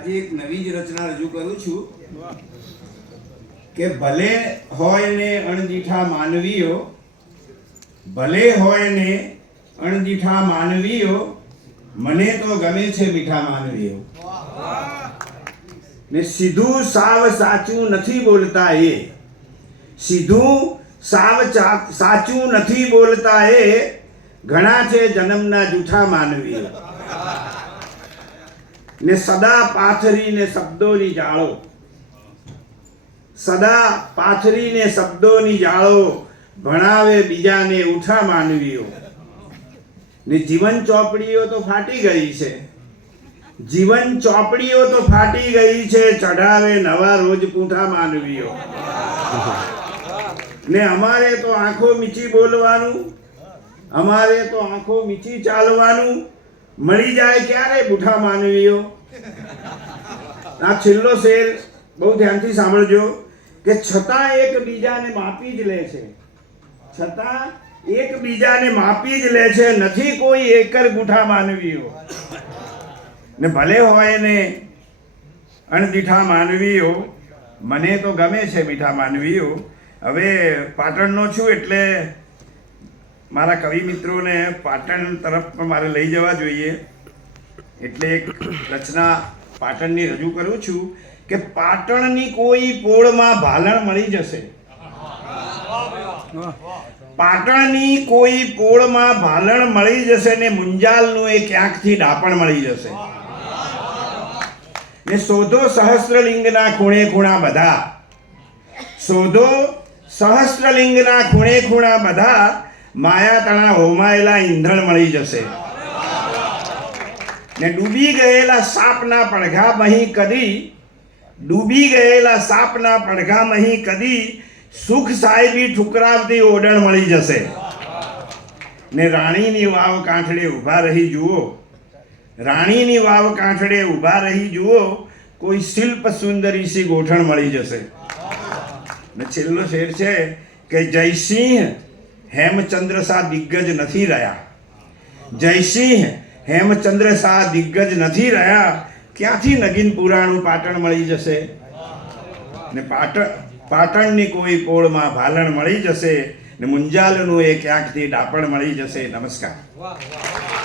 આજે એક નવી જ રચના રજૂ કરું છું કે ભલે હોય ને અણજીઠા માનવીઓ, ભલે હોય ને અણજીઠા માનવીઓ, મને તો ગમે છે મીઠા માનવીઓ. ને સીધું સાવ સાચું નથી બોલતા એ. સીધું સાવ સાચું નથી બોલતા એ ઘણા છે જન્મના જૂઠા માનવીઓ. ને સદા પાથરીને શબ્દોની જાળો. સદા પાથરીને શબ્દોની જાળો ભણાવે બીજાને ઉઠા માનવીઓ ને જીવન ચોપડીઓ તો ફાટી ગઈ છે. જીવન ચોપડીઓ તો ફાટી ગઈ છે, ચઢાવે નવા રોજ પૂઠા માનવીઓ ને અમારે તો આંખો મીચી બોલવાનું, અમારે તો આંખો મીચી ચાલવાનું મળી જાય ક્યારે? બુઠા માનવીઓ. આ છેલ્લો શેર બહુ ધ્યાનથી સાંભળજો કે છતાં એકબીજાને માપી જ લે છે. છતાં એકબીજાને માપી જ લે છે. નથી કોઈ એકર ગુઠા માનવીઓ. ને ભલે હોય ને અણદીઠા માનવીઓ, મને તો ગમે છે મીઠા માનવીઓ. હવે પાટણનો છું એટલે મારા કવિ મિત્રોને પાટણ તરફ પણ મારે લઈ જવા જોઈએ. એટલે એક રચના પાટણની રજૂ કરું છું કે પાટણની કોઈ પોળમાં ભાલણ મળી જશે. પાટણની કોઈ પોળમાં ભાલણ મળી જશે ને મુંજાલનું એ ક્યાંકથી ડાપણ મળી જશે. ને શોધો સહસ્ત્રલિંગના ખૂણે ખૂણા બધા. શોધો સહસ્ત્રલિંગના ખૂણે ખૂણા બધા માયા તણા હોમાયેલા ઈંધણ મળી જશે. ને ડૂબી ગયેલા સાપના પડઘા મહી કદી, ડૂબી ગયેલા સાપના પડઘા મહી કદી સુખ સાહેબી ઠુકરાવતી ઓડણ મળી જશે. ને રાણીની વાવ કાંઠડે ઊભા રહી જુઓ. રાણીની વાવ કાંઠડે ઊભા રહી જુઓ, કોઈ શિલ્પ સુંદરી સી ગોઠણ મળી જશે. ને છેલ્લો શેર છે કે જયસિંહ હેમચંદ્ર શાહ દિગ્ગજ નથી રહ્યા. જયસિંહ હેમચંદ્ર શાહ દિગ્ગજ નથી રહ્યા. ક્યાંથી નગીન પુરાણું પાટણ મળી જશે? ને પાટણ, પાટણની કોઈ પોળમાં ભાલણ મળી જશે? ને મુંજાલનું એ ક્યાંકથી ડાપણ મળી જશે? નમસ્કાર.